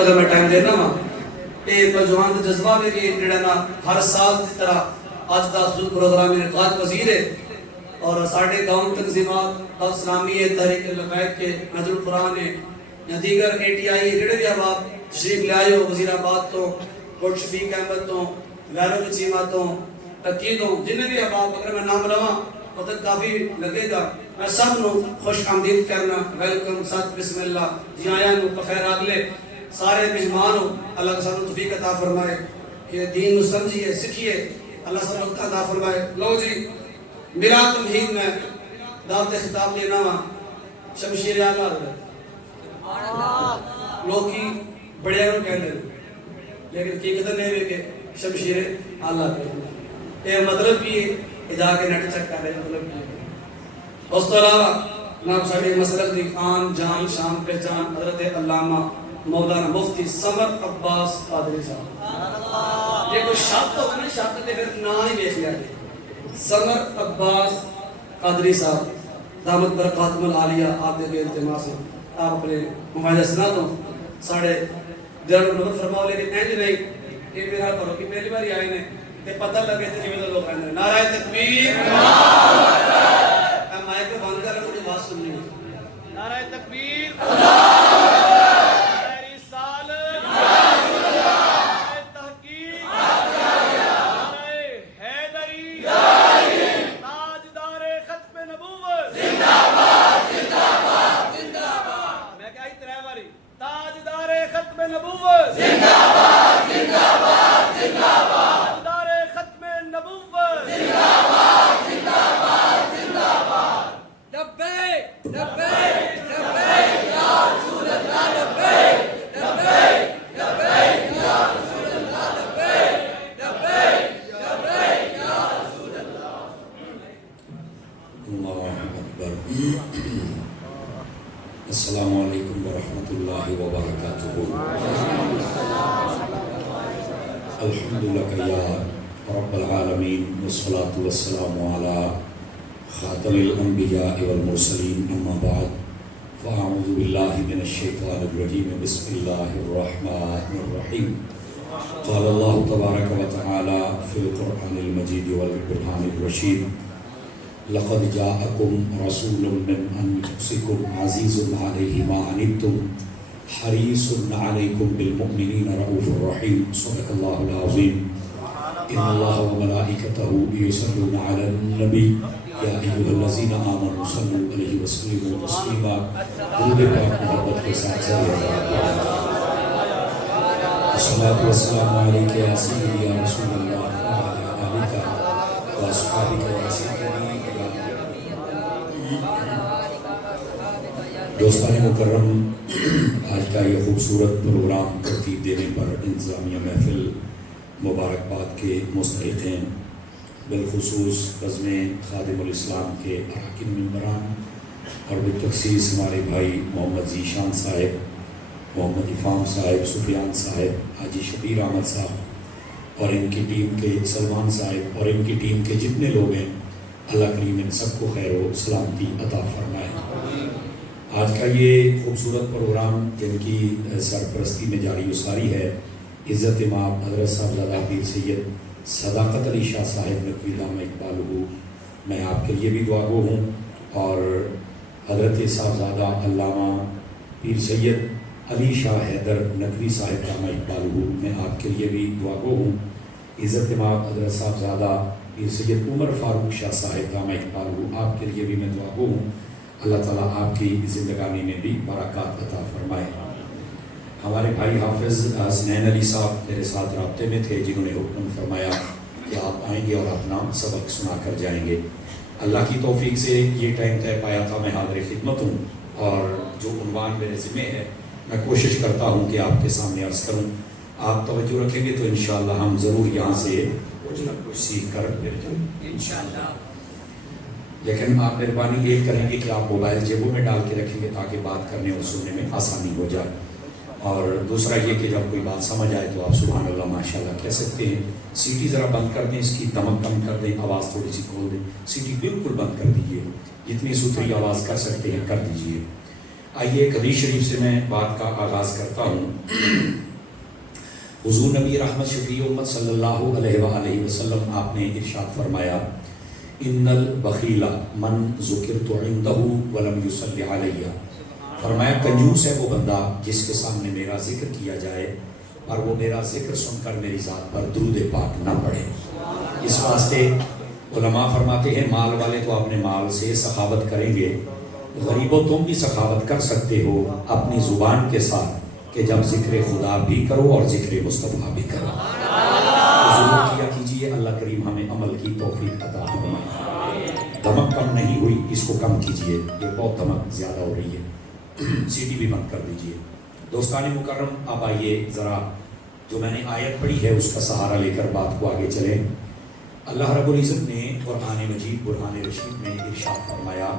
اگر میں ٹائم دینا وا یہ نوجوان کا جذبہ ہے کہ جڑا نا ہر سال کی طرح اج کا خصوص پروگرام انعقاد پذیر ہے اور ساڈے گاؤں تنظیمات اسلامی ہے تحریک لقائق کے نظر القرآن ہے یا دیگر اے ٹی آئی جڑے بھی احباب تشریف لے آئے ہو وزیر آباد تو کوٹ شفیق احمد تو غیرو چیمہ تو تقید ہو جنہیں بھی احباب اگر میں نام لواں وقت کافی لگے گا میں سب نو خوش آمدید کرنا ویلکم ساتھ بسم اللہ جی آیا نو بخیر آگلے سارے مہمان ہو اللہ کا سانو توفیق عطا فرمائے کہ دین نو سمجھیے سکھیے اللہ سانو وقت عطا فرمائے. لو جی میرا تمہید میں دعوت خطاب لینا وا شمشیر اعلیٰ لوگ کی بڑے رو کہہ لیں لیکن کی قدر نہیں ہوئے کہ شمشیر اعلیٰ یہ مطلب بھی ادا کے نیٹ چیک کر رہے مطلب بھی اس تو علاوہ نام ساڑھے مسلک دی آن جان شان پہچان حضرت علامہ مولانا مفتی سمر عباس قادری صاحب. یہ کوئی شبد ہوگا نا شبد دے پھر نام ہی دیکھ لیا جائے سمر عباس قادری صاحب دامت برکاتم العالیہ آپ دے التماس ہیں آپ اپنے مماجہ سنا تو ساڑھے دیر نمبر فرماؤ لیکن اینج نہیں یہ میرا کرو کہ پہلی بار آئے نے تے پتہ لگے تھے جمعہ لوگ آئے نعرہ تکبیر مائک پہ بند کر رہے مجھے بات سننی ہے. نعرہ تکبیر السلام علیکم ورحمۃ اللہ وبرکاتہ. الحمدللہ یا رب العالمین والصلاة والسلام علی خاتم الانبیاء والمرسلین اما بعد فاعوذ باللہ من الشیطان الرجیم بسم اللہ الرحمن الرحیم. قال اللہ تبارک و تعالی فی القرآن المجید والقرآن الرشید لقد جاءکم رسول من انفسکم عزیز علیہ ما عنتم حریص علیکم بالمؤمنین رؤوف الرحیم. صدق اللہ العظیم. ان اللہ وملائکتہ یصلون علی النبی یا ایھا الذین آمنوا صلوا علیہ وسلموا تسلیما. درود پاک محبت کے ساتھ الصلاۃ والسلام علیک یا سیدی یا رسول اللہ وعلی آلک واصحابک وسلم. دوستان مکرم، آج کا یہ خوبصورت پروگرام ترتیب دینے پر انتظامیہ محفل مبارکباد کے مستحق ہیں، بالخصوص بزم خادم الاسلام کے اراکین ممبران اور بالتخصیص ہمارے بھائی محمد ذیشان صاحب، محمد افام صاحب، سفیان صاحب، حاجی شبیر احمد صاحب اور ان کی ٹیم کے سلمان صاحب اور ان کی ٹیم کے جتنے لوگ ہیں، اللہ کریم ان سب کو خیر و سلامتی عطا فرمائے. آج کا یہ خوبصورت پروگرام جن کی سرپرستی میں جاری و ساری ہے عزت امام حضرت صاحبزادہ پیر سید صداقت علی شاہ صاحب نقوی دامہ اقبالہ. میں آپ کے لیے بھی دعا گو ہوں اور حضرت صاحبزادہ علامہ پیر سید علی شاہ حیدر نقوی صاحب دامہ اقبالہ، میں آپ کے لیے بھی دعا گو ہوں. عزت امام حضرت صاحبزادہ پیر سید عمر فاروق شاہ صاحب دامہ اقبالہ، آپ کے لیے بھی میں دعا گو ہوں. اللہ تعالیٰ آپ کی زندگانی میں بھی برکات عطا فرمائے. ہمارے بھائی حافظ حسنین علی صاحب میرے ساتھ رابطے میں تھے جنہوں نے حکم فرمایا کہ آپ آئیں گے اور اپنا سبق سنا کر جائیں گے. اللہ کی توفیق سے یہ ٹائم طے پایا تھا. میں حاضر خدمت ہوں اور جو عنوان میرے ذمہ ہے میں کوشش کرتا ہوں کہ آپ کے سامنے عرض کروں. آپ توجہ رکھیں گے تو انشاءاللہ ہم ضرور یہاں سے کچھ نہ کچھ سیکھ کر پھر جائیں انشاءاللہ. لیکن آپ مہربانی ایک کریں گے کہ آپ موبائل جیبوں میں ڈال کے رکھیں گے تاکہ بات کرنے اور سننے میں آسانی ہو جائے. اور دوسرا یہ کہ جب کوئی بات سمجھ آئے تو آپ سبحان اللہ ماشاءاللہ کہہ سکتے ہیں. سیٹی ذرا بند کر دیں، اس کی دمک کم کر دیں، آواز تھوڑی سی کھول دیں. سیٹی بالکل بند کر دیجئے، جتنی ستھری آواز کر سکتے ہیں کر دیجئے. آئیے ایک حدیث شریف سے میں بات کا آغاز کرتا ہوں۔ حضور نبی رحمت شفیع امت صلی اللہ علیہ وآلہ وسلم آپ نے ارشاد فرمایا ان البخیل من ذکرت عندہ ولم یصلی علیہ، فرمایا کنجوس ہے وہ بندہ جس کے سامنے میرا ذکر کیا جائے اور وہ میرا ذکر سن کر میری ذات پر درود پاک نہ پڑھے۔ اس واسطے علماء فرماتے ہیں مال والے تو اپنے مال سے سخاوت کریں گے، غریبوں تم بھی سخاوت کر سکتے ہو اپنی زبان کے ساتھ کہ جب ذکر خدا بھی کرو اور ذکر مصطفیٰ بھی کرو۔ ضرور کیا کیجئے، اللہ کریم ہمیں عمل کی توفیق عطا فرمائے۔ دھمک کم نہیں ہوئی، اس کو کم کیجئے، یہ بہت دھمک زیادہ ہو رہی ہے، سی ڈی بھی بند کر دیجئے۔ دوستان مکرم، اب آئیے ذرا جو میں نے آیت پڑھی ہے اس کا سہارا لے کر بات کو آگے چلیں۔ اللہ رب العزت نے قرآن مجید برہان رشید میں ارشاد فرمایا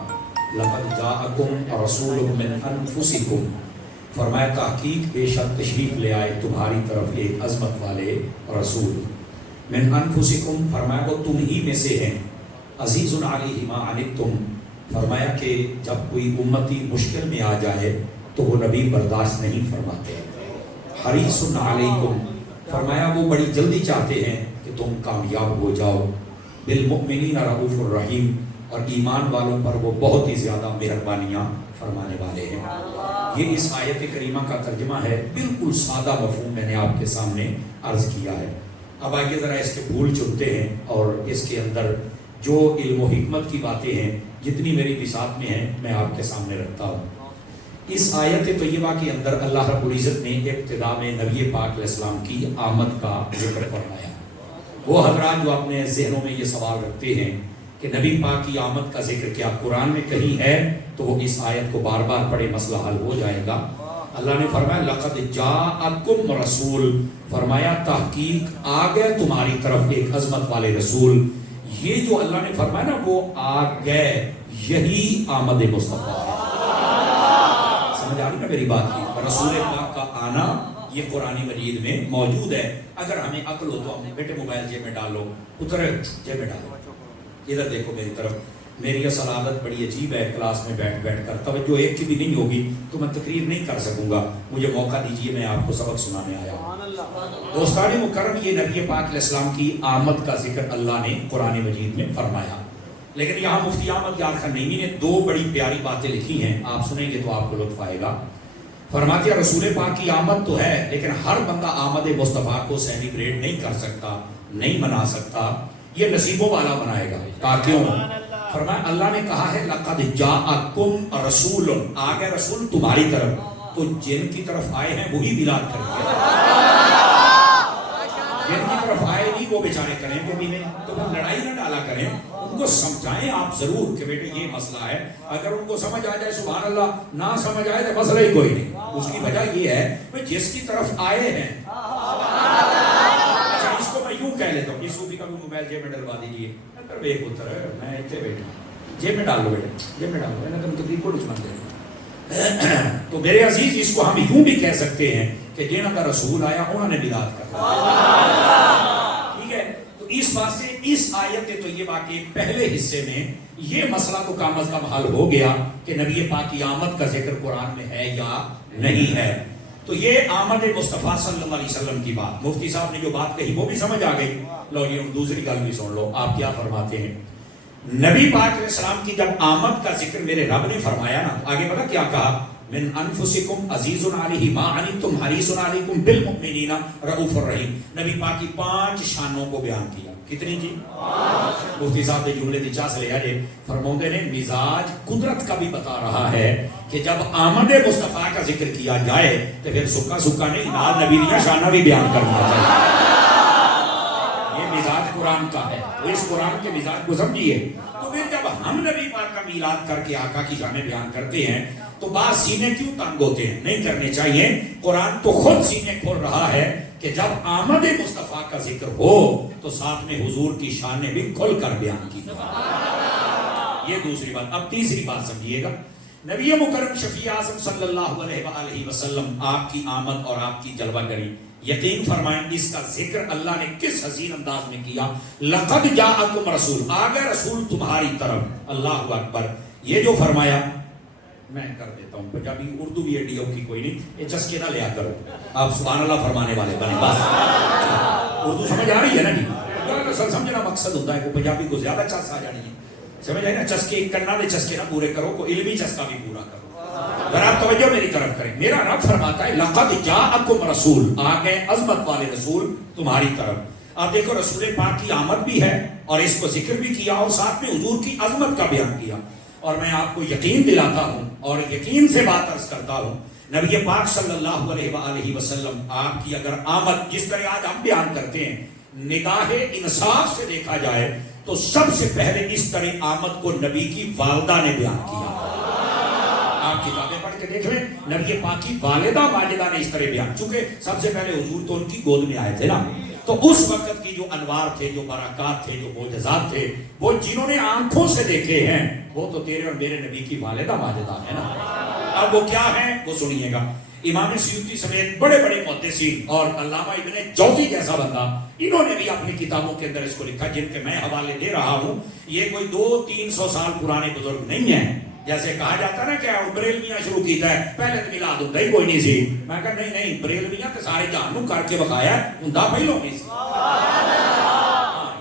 لقد جاءکم رسول من انفسکم، فرمایا تحقیق بے شک تشریف لے آئے تمہاری طرف ایک عظمت والے رسول، من انفسکم فرمایا وہ تم ہی میں سے ہیں، عزیز علیہ ما عنتم، فرمایا کہ جب کوئی امتی مشکل میں آ جائے تو وہ نبی برداشت نہیں فرماتے، حریص علیکم، فرمایا وہ بڑی جلدی چاہتے ہیں کہ تم کامیاب ہو جاؤ، بالمؤمنین رؤوف الرحیم، اور ایمان والوں پر وہ بہت ہی زیادہ مہربانیاں فرمانے والے ہیں۔ یہ اس آیت کریمہ کا ترجمہ ہے، بالکل سادہ مفہوم میں نے آپ کے سامنے عرض کیا ہے۔ اب آئیے ذرا اس کے پھول چنتے ہیں اور اس کے اندر جو علم و حکمت کی باتیں ہیں جتنی میری بساط میں ہیں میں آپ کے سامنے رکھتا ہوں۔ اس آیت طیبہ کے اندر اللہ رب العزت نے ابتدا میں نبی پاک علیہ السلام کی آمد کا ذکر فرمایا۔ وہ حضرات جو اپنے ذہنوں میں یہ سوال رکھتے ہیں کہ نبی پاک کی آمد کا ذکر کیا قرآن میں کہیں ہے، تو وہ اس آیت کو بار بار پڑھے، مسئلہ حل ہو جائے گا۔ اللہ نے فرمایا لقد جاءکم رسول، فرمایا تحقیق آ گئے تمہاری طرف ایک عظمت والے رسول۔ یہ جو اللہ نے فرمایا نا وہ آ گئے، یہی آمد مصطفیٰ ہے۔ سمجھ آ رہی نا میری بات کی؟ رسول پاک کا آنا یہ قرآن مجید میں موجود ہے۔ اگر ہمیں عقل ہو تو ہم بیٹے موبائل جیب میں ڈالو، اترے جیب میں ڈالو، ادھر دیکھو میری طرف۔ میری اصل عادت بڑی عجیب ہے، کلاس میں بیٹھ کر توجہ ایک کی بھی نہیں ہوگی تو میں تقریر نہیں کر سکوں گا، مجھے موقع دیجیے، میں آپ کو سبق سنانے آیا ہوں۔ دوستان مکرم، یہ نبی پاک علیہ السلام کی آمد کا ذکر اللہ نے قرآن مجید میں فرمایا، لیکن یہاں مفتی احمد یار خان نعیمی نے دو بڑی پیاری باتیں لکھی ہیں، آپ سنیں گے تو آپ کو لطف آئے گا۔ فرماتے ہیں رسول پاک کی آمد تو ہے لیکن ہر بندہ آمد مصطفیٰ کو سیلیبریٹ نہیں کر سکتا، نہیں منا سکتا، یہ نصیبوں والا منائے گا۔ کیوں؟ فرمایا اللہ نے کہا ہے لقد جاءکم رسول، آ گئے رسول تمہاری طرف، تو جن کی طرف آئے ہیں وہی میلاد کریں گے، جن کی طرف آئے نہیں وہ بیچارے کریں گے بھی نہیں، تو وہ لڑائی نہ ڈالا کریں، ان کو سمجھائیں آپ ضرور کہ بیٹے یہ مسئلہ ہے، اگر ان کو سمجھ آ جائے سبحان اللہ، نہ سمجھ آئے تو مسئلہ ہی کوئی نہیں۔ اس کی وجہ یہ ہے کہ جس کی طرف آئے ہیں، اچھا اس کو میں یوں کہہ لیتا ہوں، اس صوفی کا بھی موبائل جیب میں ڈلوا دیجیے، اگر بے پتر ہے میں اتنے بیٹھا جیب میں ڈال لو، بیٹے جیب میں ڈال لو، میں نے تم تقریب کو دشمن دے۔ تو میرے عزیز اس کو ہم یوں بھی کہہ سکتے ہیں کہ جنہوں کا رسول آیا انہوں نے میلاد کرنا، ٹھیک ہے؟ تو اس بات سے اس آیت طیبہ کے پہلے حصے میں یہ مسئلہ تو کم از کم حل ہو گیا کہ نبی پاک کی آمد کا ذکر قرآن میں ہے یا نہیں ہے۔ تو یہ آمد مصطفیٰ صلی اللہ علیہ وسلم کی بات، مفتی صاحب نے جو بات کہی وہ بھی سمجھ آ گئی۔ لو یہ دوسری گل بھی سن لو، آپ کیا فرماتے ہیں؟ نبی پاک علیہ السلام کی جب آمد کا ذکر میرے رب نے فرمایا نا، آگے پتہ کیا کہا؟ من انفسکم عزیز علیہ ما عنتم حریص علیکم بالمؤمنین رؤوف الرحیم۔ نبی پاک کی 5 شانوں کو بیان کیا، کتنی جی؟ مفتی صاحب نے جملے دی چاس لے آجے، فرماتے نے مزاج قدرت کا بھی بتا رہا ہے کہ جب آمد مصطفیٰ کا ذکر کیا جائے تو پھر سکا سکا نہیں، نال نبی دیا شانہ بھی بیان کرنا چاہیے۔ یہ مزاج قرآن کا ہے، تو اس قرآن کے مزاج کو سمجھیے۔ تو پھر جب ہم نبی پاک کا میلاد کر کے آقا کی شانیں بیان کرتے ہیں تو بعض سینے کیوں تنگ ہوتے ہیں؟ نہیں کرنے چاہیے۔ قرآن تو خود سینے کھول رہا ہے کہ جب آمد مصطفیٰ کا ذکر ہو تو ساتھ میں حضور کی شانیں بھی کھل کر بیان کی۔ یہ دوسری بات۔ اب تیسری بات سمجھیے گا، نبی مکرم شفیع اعظم صلی اللہ علیہ وآلہ وسلم آپ کی آمد اور آپ کی جلوہ گری، یقین فرمائیں اس کا ذکر اللہ نے کس حسین انداز میں کیا؟ لقد جاءکم رسول، آ گئے رسول تمہاری طرف۔ اللہ اکبر۔ یہ جو فرمایا میں کر دیتا ہوں پنجابی اردو بھی ایڈی اوکھی کوئی نہیں, یہ چسکے نہ لیا کرو, آپ سبحان اللہ فرمانے والے بنے بس. اردو سمجھ آ رہی ہے نا جی, اصل سمجھنا مقصد ہوتا ہے کہ پنجابی کو زیادہ چس آ جانی ہے, سمجھ آئی نا. چسکے کرنا دے چسکے نہ پورے کرو, کو علمی چسکا بھی پورا کرو. اگر آپ توجہ میری طرف کریں, میرا رب فرماتا ہے لقد جاءکم رسول, آ گئے عظمت والے رسول تمہاری طرف. آپ دیکھو رسول پاک کی آمد بھی ہے اور اس کو ذکر بھی کیا اور ساتھ میں حضور کی عظمت کا بیان کیا. اور میں آپ کو یقین دلاتا ہوں اور یقین سے بات عرض کرتا ہوں, نبی پاک صلی اللہ علیہ وآلہ وسلم آپ کی اگر آمد جس طرح آج ہم بیان کرتے ہیں نگاہ انصاف سے دیکھا جائے تو سب سے پہلے اس طرح آمد کو نبی کی والدہ نے بیان کیا. آپ کتابیں پڑھ کے دیکھ لیں, نبی پاک کی والدہ ماجدہ نے اس طرح بیان, چونکہ سب سے پہلے حضور تو ان کی گود میں آئے تھے نا, تو اس وقت کی جو انوار تھے, جو برکات تھے, جو معجزات تھے, وہ جنہوں نے آنکھوں سے دیکھے ہیں وہ تو تیرے اور میرے نبی کی والدہ ماجدہ ہے نا. اب وہ کیا ہیں وہ سنیے گا. امام سیوطی سمیت بڑے بڑے محدثین اور علامہ ابن جوزی جیسا بندہ, انہوں نے بھی اپنی کتابوں کے اندر اس کو لکھا, جن کے میں حوالے دے رہا ہوں. یہ کوئی 200-300 سال پرانے بزرگ نہیں ہیں. جیسے کہا جاتا ہے نا کہ بریلویاں شروع کیتا ہے, پہلے تو میلاد ہوتا ہی کوئی نہیں سی. میں کہا نہیں, بریلویاں تو سارے جہان نو کر کے بخایا ہوندا پہلوں نہیں سی.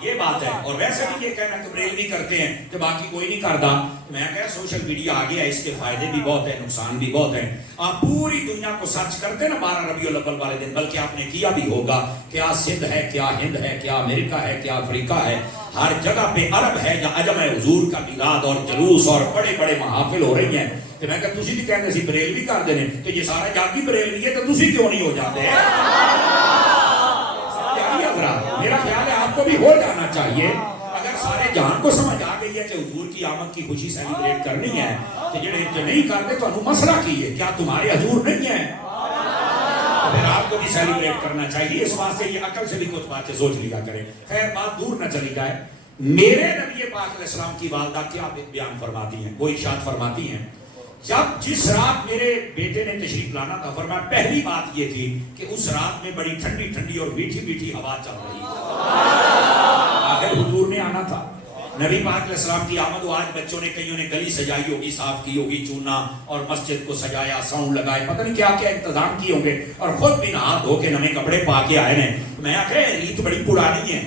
یہ بات ہے. اور ویسے بھی یہ کہنا کہ بریلوی کرتے ہیں کہ باقی کوئی نہیں کرتا. میں کہا سوشل میڈیا آ گیا, اس کے فائدے بھی بہت ہیں, نقصان بھی بہت ہیں. آپ پوری دنیا کو سرچ کرتے نا 12 ربیع الاول والے دن, بلکہ آپ نے کیا بھی ہوگا, کیا سندھ ہے, کیا ہند ہے, کیا امریکہ ہے, کیا افریقہ ہے, ہر جگہ پہ عرب ہے یا عجم ہے, حضور کا میلاد اور جلوس اور بڑے بڑے محافل ہو رہی ہیں. تو میں کہا تسی بھی کہتے سی بریلوی کر دینے, تو یہ سارا جاتی بریلوی ہے تو تسی کیوں نہیں ہو جاتے ہیں؟ میرا خیال ہے آپ کو بھی ہو جانا چاہیے. اگر سارے جہان کو سمجھ آ گئی ہے کہ حضور کی آمد کی خوشی سیلیبریٹ کرنی ہے, تو جڑے جو نہیں کرتے تو انہوں مسئلہ کی ہے, کیا تمہارے حضور نہیں ہیں؟ پھر آپ کو بھی سیلیبریٹ کرنا چاہیے. اس واسطے یہ عقل سے بھی کچھ باتیں سوچ لیا کریں. خیر بات دور نہ چلی جائے. میرے نبی پاک علیہ السلام کی والدہ کیا بیان فرماتی ہیں, وہ ارشاد فرماتی ہیں, جب جس رات میرے بیٹے نے تشریف لانا تھا, فرمایا پہلی بات یہ تھی کہ اس رات میں بڑی ٹھنڈی ٹھنڈی اور میٹھی میٹھی ہوا چل رہی تھی. آخر حضور نے آنا تھا. نبی پاک علیہ السلام کی آمد, آج بچوں نے کئیوں نے گلی سجائی ہوگی, صاف کی ہوگی, چونا اور مسجد کو سجایا, ساؤنڈ لگائے, پتہ نہیں کیا کیا انتظام کیے ہوں گے, اور خود بھی نہا دھو کے نئے کپڑے پا کے آئے ہیں. میں کہہ ریت بڑی پرانی ہے.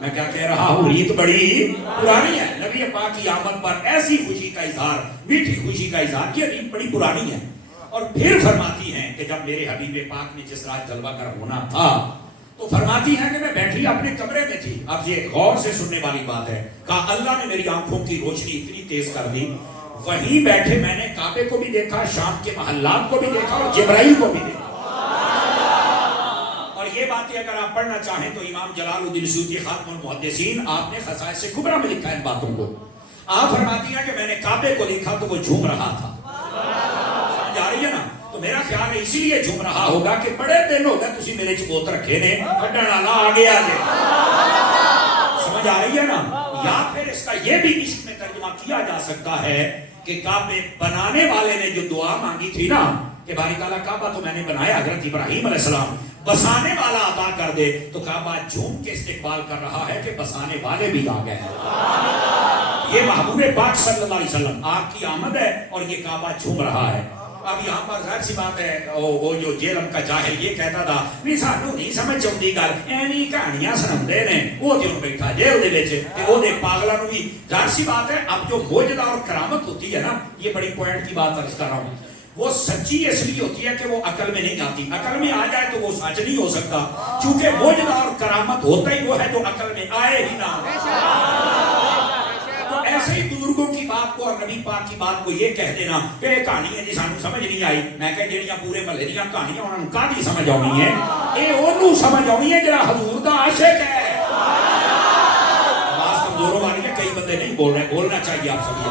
میں کیا کہہ رہا ہوں, ریت بڑی پرانی ہے. نبی پاک کی آمد پر ایسی خوشی کا اظہار, میٹھی خوشی کا اظہار, یہ ریت بڑی پرانی ہے. اور پھر فرماتی ہیں کہ جب میرے حبیب پاک نے جس رات جلوہ گر ہونا تھا, تو فرماتی ہیں کہ میں بیٹھی اپنے کمرے میں تھی. اب یہ غور سے سننے والی بات ہے. کہا اللہ نے میری آنکھوں کی روشنی اتنی تیز کر دی, وہیں بیٹھے میں نے کعبے کو بھی دیکھا, شام کے محلات کو بھی دیکھا, اور جبرائیل کو بھی دیکھا. اور یہ باتیں اگر آپ پڑھنا چاہیں تو امام جلال الدین سیوطی خاتم المحدثین, آپ نے خصائص کبریٰ میں لکھا ہے ان باتوں کو. آپ فرماتی ہیں کہ میں نے کعبے کو دیکھا تو وہ جھوم رہا تھا. سمجھ آ رہی ہے نا؟ تو میرا خیال ہے اسی لیے جھوم رہا ہوگا کہ بڑے دن ہو گئے تسی میرے چبوت رکھے نے, کڈن والا آ گیا جے. سمجھ آ رہی ہے نا؟ یا پھر اس کا یہ بھی عشق میں ترجمہ کیا جا سکتا ہے کہ کعبے بنانے والے نے جو دعا مانگی تھی نا کہ باری تعالیٰ کعبہ تو میں نے بنایا حضرت ابراہیم علیہ السلام, بسانے والا عطا کر دے, تو کعبہ جھوم کے استقبال کر رہا ہے کہ بسانے والے بھی آ گئے ہیں. یہ محبوب پاک صلی اللہ علیہ وسلم آپ کی آمد ہے اور یہ کعبہ جھوم رہا ہے. اب یہاں پر ظاہر سی بات ہے, وہ جو جیلم کا جاہل یہ کہتا تھا نہیں سانو نہیں سمجھ آتی گل, ایویں کہانیاں سناندے نے, وہ کیوں بیٹھا جیل دے وچ, تے او دے پاگلاں نوں بھی. ظاہر سی بات ہے اب جو معجزہ اور کرامت ہوتی ہے نا, یہ بڑی پوائنٹ کی بات عرض کر رہا ہوں, وہ سچی اس لیے ہوتی ہے کہ وہ عقل میں نہیں آتی. عقل میں آ جائے تو وہ سچ نہیں ہو سکتا, چونکہ معجزہ اور کرامت ہوتا ہی وہ ہے جو عقل میں آئے ہی نہ. ایسے ہی بزرگوں کی بات کو اور نبی پاک کی بات کو یہ کہہ دینا کہ یہ کہانی ہے جی سانو سمجھ نہیں آئی. میں کہ جڑیاں پورے محلے دیاں کہانیاں انہاں نوں کاہدی سمجھ آونی ہے, اے اونوں سمجھ آونی ہے جڑا حضور دا عاشق ہے. آواز کمزوروں والی ہے, کئی بندے نہیں بول رہے, بولنا چاہیے آپ سبھی.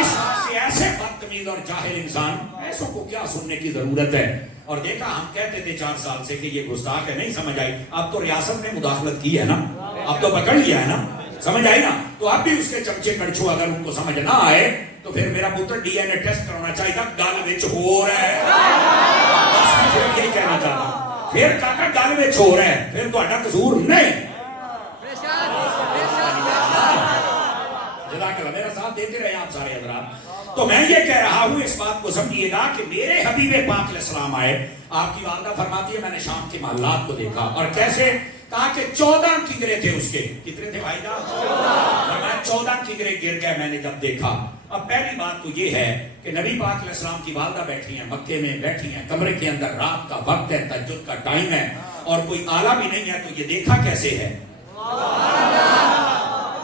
اس بات سے ایسے بدتمیز اور جاہل انسان, ایسوں کو کیا سننے کی ضرورت ہے. اور دیکھا ہم کہتے تھے 4 سال سے کہ یہ گستاخ ہے, نہیں سمجھ آئی. اب تو ریاست نے مداخلت کی ہے نا, اب تو پکڑ لیا ہے نا, سمجھ آئی نا. تو اب بھی اس کے چمچے کڑچھو اگر ان کو سمجھ نہ آئے تو پھر میرا پتر ڈی این اے ٹیسٹ کرانا چاہیے تھا. گل وچ ہو رہا ہے, بس میں پھر یہی کہنا چاہتا ہوں, پھر کاکا گل وچ ہو رہا ہے, پھر تہاڈا قصور نہیں. جزاک اللہ, میرا ساتھ دیتے رہے آپ سارے حضرات. تو میں یہ کہہ رہا ہوں اس بات کو سمجھیے گا کہ میرے حبیب پاک علیہ السلام آئے. آپ کی والدہ فرماتی ہے میں نے شام کے محلات کو دیکھا اور کیسے کہا کہ 14 کگرے تھے اس کے. کتنے تھے بھائی جان؟ 14 کگرے گر گئے میں نے جب دیکھا. اب پہلی بات تو یہ ہے کہ نبی پاک علیہ السلام کی والدہ بیٹھی ہیں مکے میں, بیٹھی ہیں کمرے کے اندر, رات کا وقت ہے, تہجد کا ٹائم ہے اور کوئی آلہ بھی نہیں ہے, تو یہ دیکھا کیسے ہے؟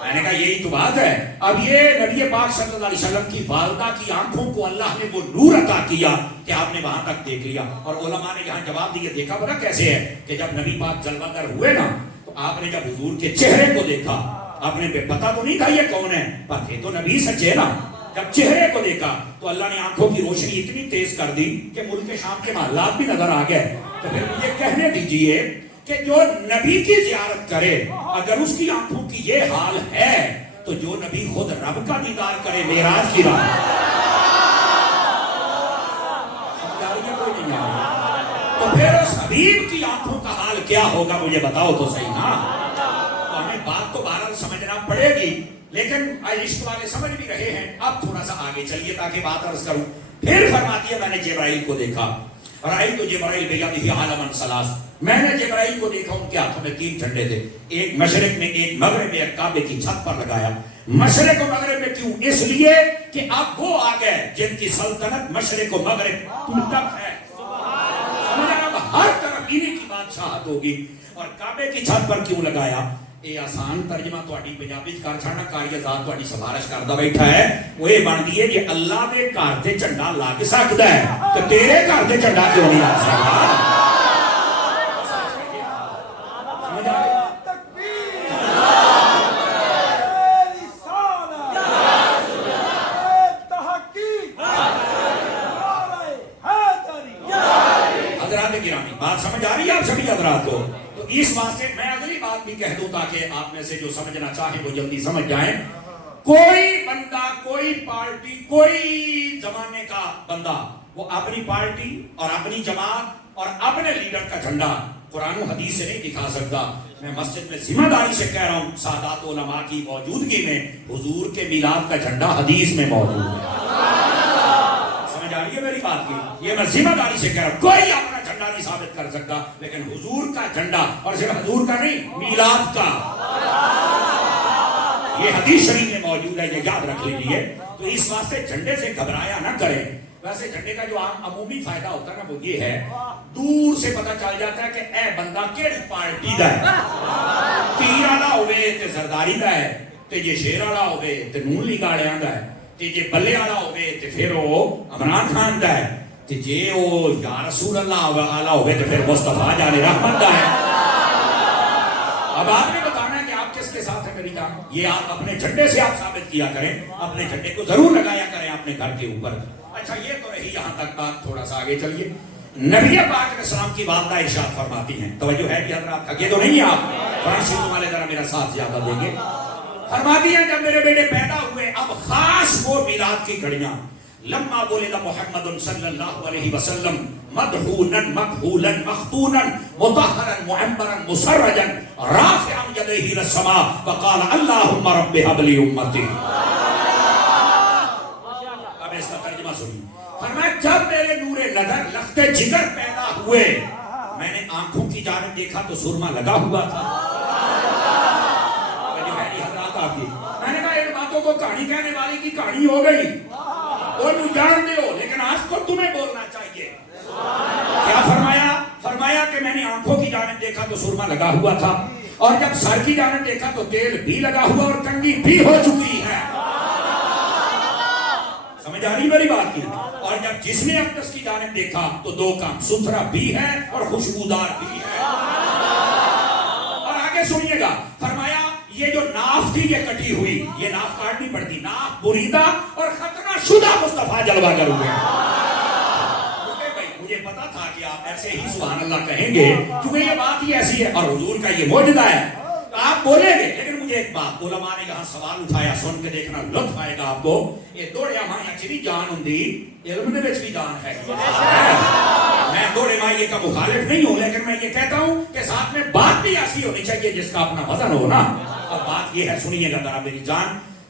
میں نے کہا یہی تو بات ہے. اب یہ نبی پاک صلی اللہ علیہ وسلم کی والدہ کی آنکھوں کو اللہ نے وہ نور عطا کیا کہ آپ نے وہاں تک دیکھ لیا. اور علماء نے یہاں جواب دیا, دیکھا پتہ کیسے ہے کہ جب نبی پاک جلوہ گر ہوئے نا تو آپ نے جب حضور کے چہرے کو دیکھا, آپ نے پتہ تو نہیں تھا یہ کون ہے, پر تھے تو نبی سچے نا. جب چہرے کو دیکھا تو اللہ نے آنکھوں کی روشنی اتنی تیز کر دی کہ ملک شام کے محلات بھی نظر آ گئے. تو پھر مجھے کہنے دیجئے کہ جو نبی کی زیارت کرے اگر اس کی آنکھوں کی یہ حال ہے تو جو نبی خود رب کا دیدار کرے معراج کی رات, سمجھا رہی ہے کوئی نہیں آ رہی؟ تو پھر اس حبیب کی آنکھوں کا حال کیا ہوگا مجھے بتاؤ تو صحیح نا. تو ہمیں بات تو بہرحال سمجھنا پڑے گی, لیکن عشق والے سمجھ بھی رہے ہیں. اب تھوڑا سا آگے چلیے تاکہ بات عرض کروں. پھر فرماتی ہے میں نے جبرائیل کو دیکھا. رأیت جبرائیل بیدہ عالماً ثلاث, میں نے جبرائیل کو دیکھا, ان کے ہاتھوں میں 3 جھنڈے تھے, ایک مشرق میں ایک مغرب میں, ایک کعبے کی چھت پر لگایا. مشرق و مغرب میں کیوں؟ اس لیے کہ اب وہ آ گئے جن کی سلطنت مشرق و مغرب تک ہے. سمجھا, اب ہر طرف انہی کی بادشاہت ہوگی. اور کعبے کی چھت پر کیوں لگایا؟ یہ آسان ترجمہ تہاڈی پنجابی کر چھڑنا, کاری ذات تہاڈی سفارش کردا بیٹھا ہے, وہ یہ بنتی ہے کہ اللہ دے گھر تے جھنڈا لگ سکدا ہے تے تیرے گھر تے جھنڈا کیوں نہیں لگ سکدا؟ حضرات گرامی, بات سمجھ آ رہی ہے آپ سبھی حضرات کو؟ تو اس واسطے میں اگلی بات بھی کہہ دوں تاکہ آپ میں سے جو سمجھنا چاہیں وہ جلدی سمجھ جائیں. کوئی بندہ, کوئی پارٹی, کوئی زمانے کا بندہ وہ اپنی پارٹی اور اپنی جماعت اور اپنے لیڈر کا جھنڈا قرآن و حدیث سے نہیں دکھا سکتا. میں مسجد میں ذمہ داری سے کہہ رہا ہوں, سادات علماء کی موجودگی میں حضور کے میلاد کا جھنڈا حدیث میں موجود ہے. سمجھ آ رہی ہے میری بات کی؟ یہ میں ذمہ داری سے کہہ رہا ہوں, کوئی اپنا جھنڈا نہیں ثابت کر سکتا, لیکن حضور کا جھنڈا, اور صرف حضور کا نہیں, میلاد کا, یہ حدیث شریف میں موجود ہے, یہ یاد رکھ لیجیے. تو اس واسطے جھنڈے سے گھبرایا نہ کریں. ویسے جھنڈے کا جو عمومی فائدہ ہوتا ہے نا وہ یہ ہے, دور سے پتہ چل جاتا ہے کہ اے بندہ کیڑی پارٹی دا ہے. تیر والا ہوئے تے زرداری دا ہے, تے جے شیر والا ہوئے تے نون لیگ والیاں دا ہے, تے جے بلے والا ہوئے تے پھر وہ عمران خان دا ہے, تے جے وہ یا رسول اللہ والا ہوئے تے پھر مصطفیٰ جان رحمت دا ہے. اب آپ نے بتانا ہے کہ آپ کس کے ساتھ ہیں میری جان. یہ آپ اپنے جھنڈے سے آپ ثابت کیا کریں, اپنے جھنڈے کو ضرور لگایا کریں اپنے گھر کے اوپر. اچھا یہ تو رہی یہاں تک بات, تھوڑا سا آگے چلیے. نبی پاک علیہ السلام کی والدہ ارشاد فرماتی ہیں, توجہ ہے کہ حضرات, تھکے تو نہیں آپ, فرانسی والے ذرا میرا ساتھ زیادہ دیں گے. فرماتی ہیں جب میرے بیٹے پیدا ہوئے, اب خاص وہ میلاد کی گھڑیاں, لما ولد محمد صلی اللہ علیہ وسلم مدحونا مکحولا مختونا مطہرا معمرا مسرجا رافعا یدیہ الى السماء وقال اللہم رب هب لی امتی. اب اس کا ترجمہ سنیے. فرمایا جب میرے نور نظر لخت جگر پیدا ہوئے, میں نے آنکھوں کی جانب دیکھا تو سرما لگا ہوا تھا. میں نے کہا ان باتوں کو کہانی کہنے والے کی کہانی ہو گئی, وہ جانتے ہو, لیکن آج تو تمہیں بولنا چاہیے. کیا فرمایا؟ فرمایا کہ میں نے آنکھوں کی جانب دیکھا تو سرما لگا ہوا تھا, اور جب سر کی جانب دیکھا تو تیل بھی لگا ہوا اور کنگھی بھی ہو چکی ہے. سمجھ آ رہی میری بات کی؟ اور جب جسم اقدس کی جانب دیکھا تو 2 کام, ستھرا بھی ہے اور خوشبودار بھی ہے. اور آگے سنیے گا, فرمایا یہ جو ناف تھی یہ کٹی ہوئی, یہ ناف کاٹنی پڑتی, ناف بریدہ اور ختنہ شدہ مصطفیٰ جلوہ گر ہوئے. مجھے پتا تھا کہ آپ ایسے ہی سبحان اللہ کہیں گے کیونکہ یہ بات ہی ایسی ہے اور حضور کا یہ معجزہ ہے, آپ بولیں گے. لیکن مجھے ایک بات, علماء نے یہاں سوال اٹھایا, سن کے دیکھنا لطف آئے گا آپ کو. یہ دوڑیا مائیاں چی بھی جان ہوندی, علم دے وچ بھی جان ہے. میں دوڑے مائیے کا مخالف نہیں ہوں, لیکن میں یہ کہتا ہوں کہ ساتھ میں بات بھی ایسی ہونی چاہیے جس کا اپنا وزن ہو نا. اب بات یہ ہے, سنیے گا ذرا میری جان.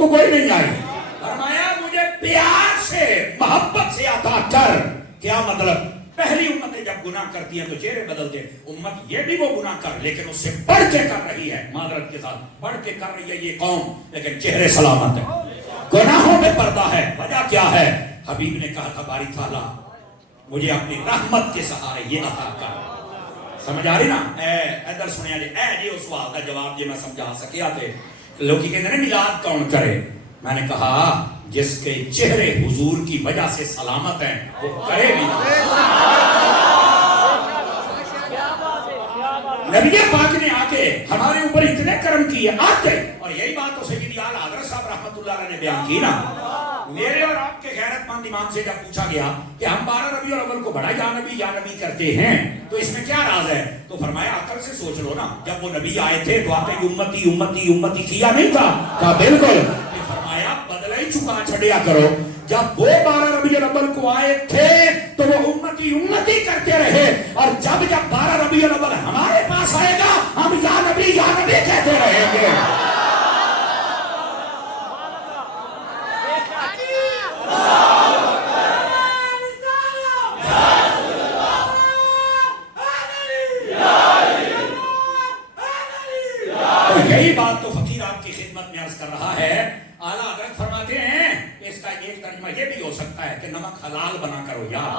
کو کوئی نہیں آئی. فرمایا مجھے پیار سے محبت سے عطا کر. کیا مطلب؟ پہلی امتیں جب گناہ کرتی ہیں تو چہرے بدلتے. امت یہ بھی وہ گناہ کر لیکن اس سے بڑھ کے کر رہی ہے, معذرت کے ساتھ بڑھ کے کر رہی ہے یہ قوم, لیکن چہرے سلامت ہے, گناہوں میں پردہ ہے. وجہ کیا ہے؟ حبیب نے کہا تھا باری تعالیٰ مجھے اپنی رحمت کے سہارے یہ عطا کر. سمجھ آ رہی نا؟ ادھر سنیا جی جی اس سوال کا جواب جی میں سمجھا سکیا تھے. لوگ کہتے ہیں میلاد کون کرے؟ میں نے کہا جس کے چہرے حضور کی وجہ سے سلامت ہیں وہ کرے بھی. نبی پاک نے آ کے ہمارے اوپر اتنے کرم کیے آتے, اور یہی بات تو سیدی اعلی حضرت صاحب رحمۃ اللہ علیہ نے بیان کی نا. میرے اور آپ کے غیرت مند امام سے جب پوچھا گیا کہ ہم 12 ربیع الاول کو بڑا یا نبی کرتے ہیں تو اس میں کیا راز ہے, تو فرمایا عقل سے سوچ لو نا, جب وہ نبی آئے تھے تو آپ نے امتی امتی امتی کیا نہیں تھا؟ کہا بالکل. فرمایا بدلہ ہی چکا چھڑیا کرو. جب وہ 12 ربیع الاول کو آئے تھے تو وہ امتی امتی کرتے رہے, اور جب 12 ربیع الاول ہمارے پاس آئے گا ہم یا نبی کہتے رہیں گے. یہی بات تو فقیر آپ کی خدمت میں عرض کر رہا ہے. اعلیٰ حضرت فرماتے ہیں اس کا ایک ترجمہ یہ بھی ہو سکتا ہے کہ نمک حلال بنا کرو یار.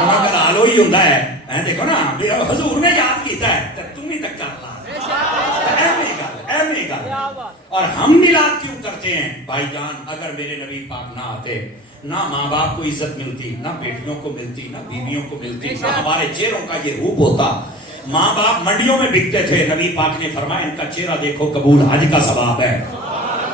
نمک حلال ہی ہوتا ہے. دیکھو نا حضور نے یاد کیتا ہے تو تم ہی تک کر لا. اور ہم میلاد کیوں کرتے ہیں بھائی جان؟ اگر میرے نبی پاک نہ آتے, نہ ماں باپ کو عزت ملتی, نہ بیٹیوں کو ملتی, نہ بیویوں کو ملتی, نہ ہمارے چہروں کا یہ روپ ہوتا. ماں باپ منڈیوں میں بکتے تھے, نبی پاک نے فرمایا ان کا چہرہ دیکھو قبول حج کا ثواب ہے.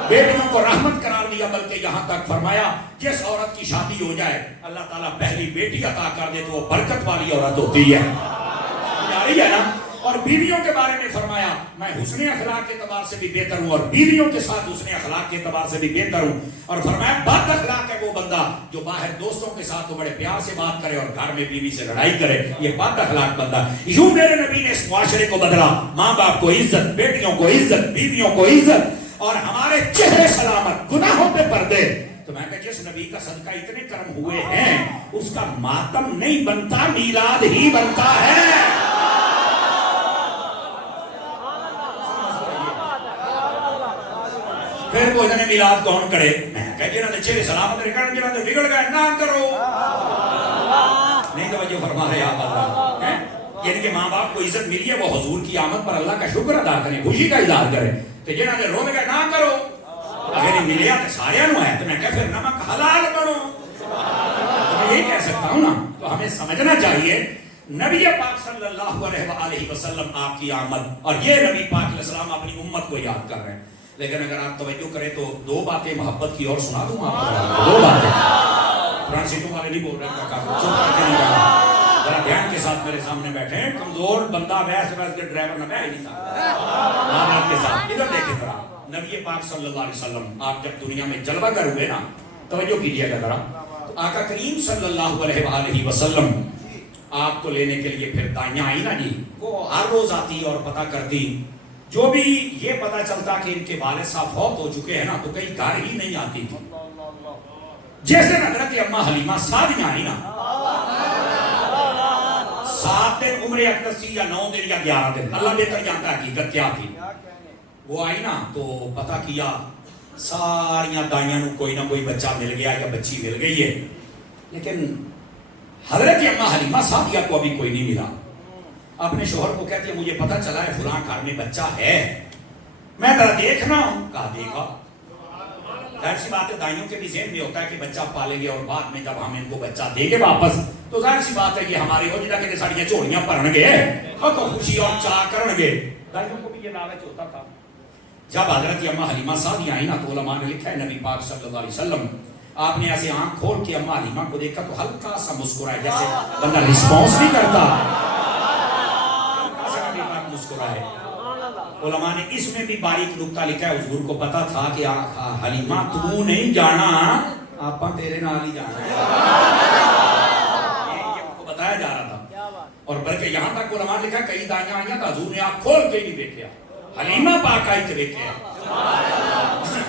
بیٹیوں کو رحمت قرار دیا, بلکہ یہاں تک فرمایا جس عورت کی شادی ہو جائے اللہ تعالیٰ پہلی بیٹی عطا کر دے تو وہ برکت والی عورت ہوتی ہے. جاری ہے نا؟ اور بیویوں کے بارے میں فرمایا میں حسن اخلاق کے اعتبار سے بھی بہتر ہوں, اور بیویوں کے ساتھ حسن اخلاق کے اعتبار سے بھی بہتر ہوں. اور فرمایا بد اخلاق ہے وہ بندہ جو باہر دوستوں کے ساتھ تو بڑے پیار سے بات کرے اور گھر میں بیوی سے لڑائی کرے, یہ بد اخلاق بندہ. یوں میرے نبی نے اس معاشرے کو بدلا, ماں باپ کو عزت, بیٹیوں کو عزت, بیویوں کو عزت, اور ہمارے چہرے سلامت, گناہوں پہ پردے. تو میں کہا جس نبی کا صدقہ اتنے کرم ہوئے ہیں اس کا ماتم نہیں بنتا, میلاد ہی بنتا ہے. پھر وہ ادھر میلاد کون کرے؟ میں کہا جنہوں نے چہرے سلامت رکھن, جنہوں نے بگڑ گئے نہ کرو. نہیں توجہ فرما رہے آپ اللہ, یعنی کہ ماں باپ کو عزت ملی ہے وہ حضور کی آمد پر اللہ کا شکر ادا کریں, خوشی کا اظہار کریں. تو جنہوں نے رو گئے نہ کرو, اگر ملیا تو سارے نو ہے, تو میں کہا پھر نمک حلال بنو. میں یہی کہہ سکتا ہوں نا. تو ہمیں سمجھنا چاہیے نبی پاک صلی اللہ علیہ وآلہ وسلم آپ کی آمد, اور یہ نبی پاک علیہ السلام اپنی امت کو یاد کر رہے ہیں. لیکن اگر آپ توجہ کریں تو 2 باتیں محبت کی اور سنا دوں آپ کو. 2 باتیں. فرانسیسوں والے نہیں بول رہے ہیں, چپ کر کے نہیں جانا. ذرا دھیان کے ساتھ میرے سامنے بیٹھے ہیں. کمزور بندہ ویس کے ڈرائیور نہ بیٹھ نہیں سکتا. آپ کے ساتھ ادھر دیکھیں ذرا. نبی پاک صلی اللہ علیہ وسلم آپ جب دنیا میں جلوہ گر ہوئے نا, توجہ کیجیے گا ذرا. تو آقا کریم صلی اللہ علیہ وآلہ وسلم آپ کو لینے کے لیے پھر دائیاں آئی نا جی, وہ ہر روز آتی اور پتہ کرتی. جو بھی یہ پتہ چلتا کہ ان کے والد صاحب فوت ہو چکے ہیں نا تو کئی گھر ہی نہیں آتی تھی. جیسے حضرت اماں حلیمہ سعدیہ آئی نا, 7 دن عمر اقدس یا 9 دن یا 11 دن, اللہ بہتر جانتا ہے حقیقت کیا تھی. وہ آئی نا تو پتہ کیا ساریاں دائیاں نو کوئی نہ کوئی بچہ مل گیا یا بچی مل گئی ہے, لیکن حضرت اماں حلیمہ سعدیہ کو ابھی کوئی نہیں ملا. اپنے شوہر کو کہتے ہیں مجھے پتہ چلا ہے فلاں گھر میں بچہ ہے, میں ذرا دیکھنا ہوں. کہا دیکھا. ظاہر سی بات ہے دائیوں کے بھی ذہن میں ہوتا ہے کہ بچہ پالیں گے اور بعد میں جب ہم ان کو بچہ دیں گے واپس تو ظاہر سی بات ہے یہ ہمارے ہو جدا کہ ساڑیاں چوڑیاں پرن گے اور خوشی اور چاہ کرن گے. دائیوں کو بھی یہ لالچ ہوتا تھا. جب حضرت اماں حلیمہ سعدیہ آئی نا تو علماء نے لکھا ہے نبی پاک صلی اللہ علیہ وسلم آپ نے ایسے آنکھ کھول کے اماں حلیمہ کو دیکھا تو ہلکا سا مسکرائے, جیسے بندہ رسپانس نہیں کرتا, مسکرائے. علماء نے اس میں بھی باریک نکتہ لکھا ہے, حضور کو پتا تھا کہ حلیمہ تو نہیں جانا, آپ تیرے نال ہی جانا ہے. یہ کو بتایا جا رہا تھا. اور بلکہ یہاں تک علماء نے لکھا کئی دائیاں آئیں تو حضور نے آپ کھول کے نہیں دیکھا, حلیمہ پاک آئی تو دیکھا.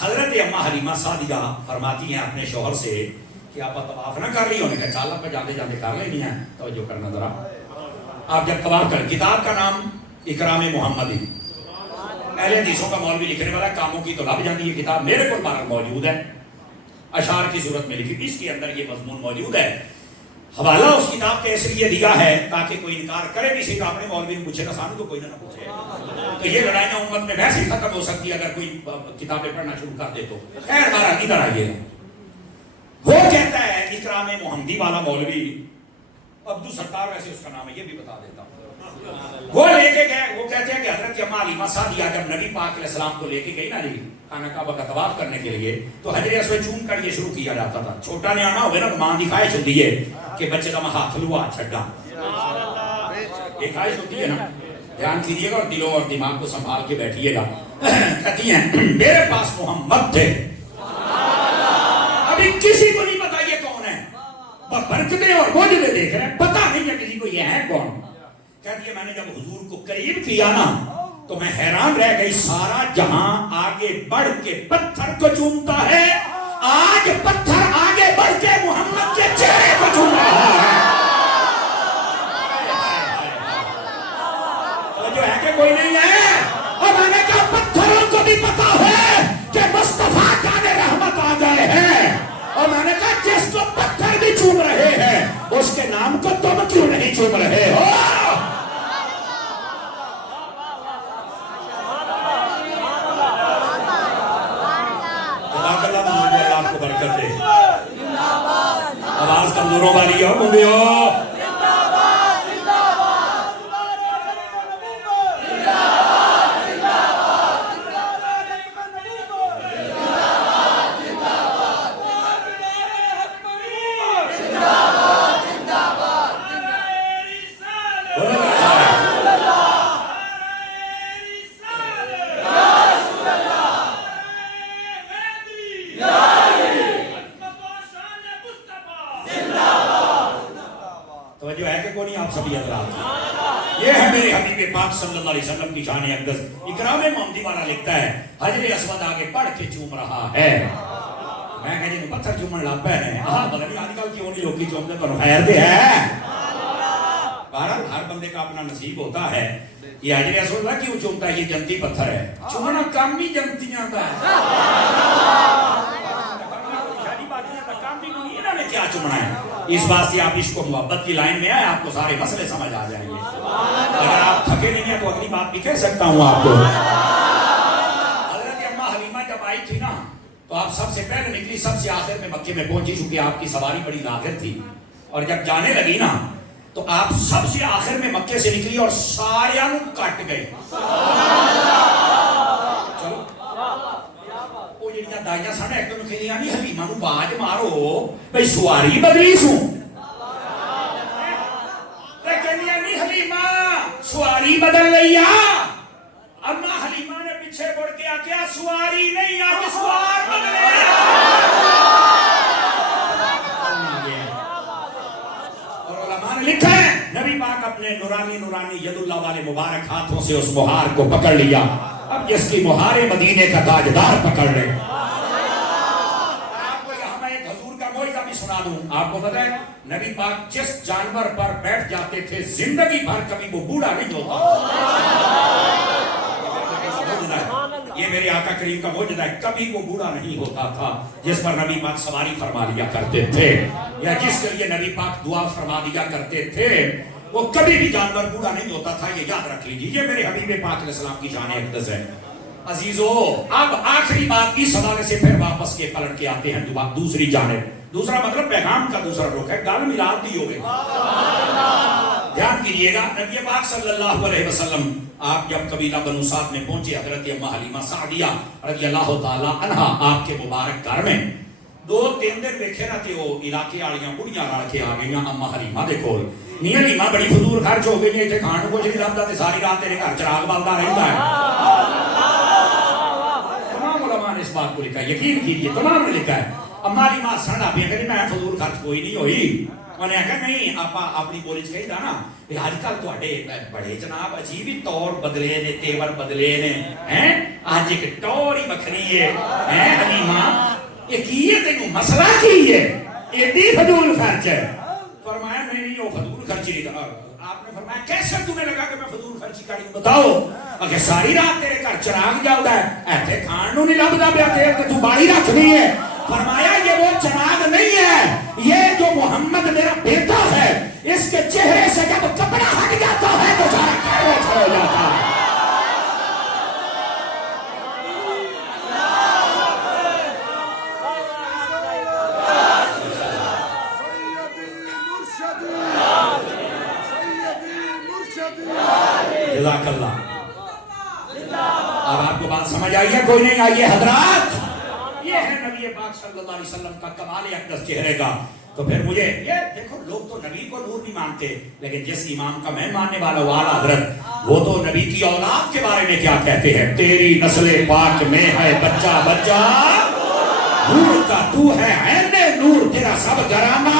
حضرت اما حلیمہ سعدیہ فرماتی ہیں اپنے شوہر سے کہ آپ طواف نہ کر لی ہونے کا چال پہ جاتے جاتے کر لینی ہے. توجہ کرنا ذرا. آپ جب طواف کریں, کتاب کا نام اکرام محمدی, اہل حدیثوں کا مولوی لکھنے والا, کاموں کی تو لب جاتی ہے کتاب, میرے کو بارہ موجود ہے, اشعار کی صورت میں لکھی, اس کے اندر یہ مضمون موجود ہے. حوالہ اس کتاب کے اس لیے دیا ہے تاکہ کوئی انکار کرے بھی سی, آپ نے مولوی نے پوچھے گا, سامنے تو کوئی نہ پوچھے. تو یہ لڑائیاں امت میں ویسے ہی ختم ہو سکتی ہے اگر کوئی کتابیں پڑھنا شروع کر دے تو. خیر بارہ ادھر آئیے. وہ کہتا ہے اکرام محمدی والا مولوی, عبدو ستار ویسے اس کا نام ہے, یہ بھی بتا دیتا ہوں. وہ لے کے گئے, وہ کہتے ہیں کہ حضرت اما حلیمہ سعدیہ جب نبی پاک علیہ السلام کو لے کے گئی نا جی خانہ کعبہ کا طواف کرنے کے لیے, تو حجر اسود چوم کر یہ شروع کیا جاتا تھا. چھوٹا نیانا ہوئے نا تو ماں دی خواہش ہوتی ہے کہ بچے کا ہاتھ لوا چھڈا, یہ خواہش ہوتی ہے نا. دھیان کیجیے گا اور دلوں اور دماغ کو سنبھال کے بیٹھیے گا. کہتی ہیں میرے پاس محمد تھے, ابھی کسی کو نہیں پتا یہ کون ہے, برکتیں اور موجودیں دیکھ رہے ہیں, پتا نہیں ہے کسی کو یہ ہے کون. کہتی ہے میں نے جب حضور کو قریب کیا نا تو میں حیران رہ گئی, سارا جہاں آگے بڑھ کے پتھر کو چومتا ہے, آج پتھر آگے بڑھ کے محمد کے چہرے کو چوم رہا ہے. جو ہے کہ کوئی نہیں ہے, اور میں نے کہا پتھروں کو بھی پتا ہے کہ مصطفیٰ جان رحمت آ گئے ہیں, اور میں نے کہا جس کو پتھر بھی چوم رہے ہیں اس کے نام کو تم کیوں نہیں چوم رہے ہو. اللہ کو برکت دے. آواز کمزوروں والی ہو بندے ہو. توجہ ہے کہ کوئی نہیں, آپ سبھی حضرات, یہ ہے میرے حبیب پاک صلی اللہ علیہ وسلم کی شان اقدس. اکرام محمدی والا لکھتا ہے حجر اسود آگے بڑھ کے چوم رہا ہے. میں کہا جی پتھر چومن لگ پے ہیں, ہاں پتہ نہیں آج کل کیوں نہیں لوگ چومتے, پر خیر دے ہے. بہرحال ہر بندے کا اپنا نصیب ہوتا ہے. یہ حجر اسود کیوں چومتا ہے, یہ جنتی پتھر ہے, چومنا کام ہی جنتیاں کا ہے. انہوں نے کیا چومنا ہے, اس بات سے آپ عشق و محبت کی لائن میں آئے, آپ کو سارے مسئلے سمجھ آ جائیں گے. اگر آپ تھکے نہیں ہیں تو اگلی بات بھی کہہ سکتا ہوں آپ کو. حضرت اما حلیمہ جب آئی تھی نا تو آپ سب سے پہلے نکلی, سب سے آخر میں مکے میں پہنچی, چونکہ آپ کی سواری بڑی لاغر تھی, اور جب جانے لگی نا تو آپ سب سے آخر میں مکے سے نکلی اور سارے کٹ گئے. چلو وہ جڑیاں دائیاں ساڑھے ایک دن کھیلیاں نہیں, حلیمہ نو باج مارو بھئی سواری بدلی سوں, کہنیاں نہیں حلیمہ سواری بدل لیا. اما حلیمہ نے پیچھے بڑھ کے آکیا سواری نہیں, آج سوار بدلے. اور علماء نے لکھا ہے نبی پاک اپنے نورانی نورانی ید اللہ والے مبارک ہاتھوں سے اس مہار کو پکڑ لیا. اب جس کی مہار مدینے کا تاجدار پکڑ لے. آپ کو یہاں میں ایک حضور کا معجزہ بھی سنا دوں. آپ کو پتہ ہے نبی پاک جس جانور پر بیٹھ جاتے تھے زندگی بھر کبھی وہ بوڑھا نہیں ہوتا. یہ میرے آقا کریم کا معجزہ ہے, کبھی وہ بوڑھا نہیں ہوتا تھا. جس پر نبی پاک سواری فرما لیا کرتے تھے یا جس کے لیے نبی پاک دعا فرما دیا کرتے تھے, وہ کبھی بھی جانور بوڑھا نہیں ہوتا تھا. یہ یاد رکھ لیجیے, یہ میرے حبیب پاک علیہ السلام کی شان اقدس ہے. عزیزو اب آخری بات اس حوالے سے پھر واپس کے پلٹ کے آتے ہیں دوسری جانب. دوسرا مطلب پیغام کا دوسرا رخ ہے, گال ملاد دی ہو گئی. دھیان کیجیے گا, نبی پاک صلی اللہ علیہ وسلم آپ جب قبیلہ بنو سعد میں پہنچے, حضرت اما حلیمہ سعدیہ رضی اللہ تعالی عنہا آپ کے مبارک گھر میں 2-3 دن ویکھے نہ تے وہ علاقے والیاں بڑیاں رل کے آ گئیاں اما حلیمہ دے کول. میاں حلیمہ بڑی فضول خرچ ہو گئی, اتنے کھان کو کچھ نہیں لبدا تے ساری رات تیرے گھر چراغ بلدا رہتا ہے. تمام علماء نے اس بات کو لکھا ہے, یقین کیجیے تمام نے لکھا ہے. اما حلیمہ سڑا پیا کہ میں فضول خرچ کوئی نہیں ہوئی, انہیں کہا نہیں آپ اپنی بولی چ کہی نا کہ آج کل تواڈے بڑے جناب عجیب ہی طور بدلے نے تیور بدلے نے ہیں آج ایک ٹور ہی بکھری ہے ہیں علیما یہ کی ہے تینوں مسئلہ کی ہے ایڈی فضول خرچ ہے فرمایا نہیں وہ فضول خرچی نہیں تھا آپ نے فرمایا کیسے تمہیں لگا کہ میں فضول خرچی کری بتاؤ اگر ساری رات تیرے گھر چراغ جاؤدا ہے ایتھے کھان نو نہیں لبدا پیا تیل تے تو باہی رکھنی ہے فرمایا یہ وہ چراغ نہیں ہے یہ جو محمد میرا بیٹا ہے اس کے چہرے سے جب کپڑا ہٹ جاتا ہے تو سارا کاروبار ہو جاتا ہے جزاک اللہ اب آپ کو بات سمجھ آئی ہے کوئی نہیں آئی ہے حضرات یہ ہے نبی پاک صلی اللہ علیہ وسلم کا کمال اقدس چہرے کا تو پھر مجھے یہ دیکھو لوگ تو نبی کو نور نہیں مانتے لیکن جس امام کا میں ماننے والا والا حضرت وہ تو نبی کی اولاد کے بارے میں کیا کہتے ہیں تیری نسل پاک میں ہے بچہ بچہ نور کا تو ہے عین نور تیرا سب گھرانہ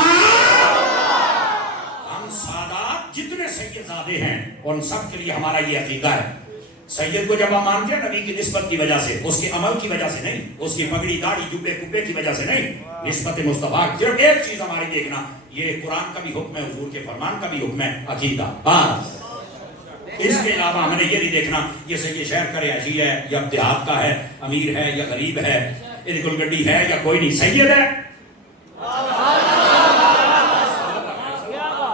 ہم سادات جتنے سید زادے ہیں ان سب کے لیے ہمارا یہ عقیدہ ہے سید کو جب ہم مانتے ہیں نبی کی نسبت کی وجہ سے اس کے عمل کی وجہ سے نہیں اس کی پگڑی داڑھی جبے کبے کی وجہ سے نہیں نسبت مصطفیٰ صرف ایک چیز ہماری دیکھنا یہ قرآن کا بھی حکم ہے حضور کے فرمان کا بھی حکم ہے عقیدہ بس اس کے علاوہ ہمیں یہ نہیں دیکھنا یہ سید شہر کا رہائشی ہے یا دیہات کا ہے امیر ہے یا غریب ہے گل گڈی ہے یا کوئی نہیں سید ہے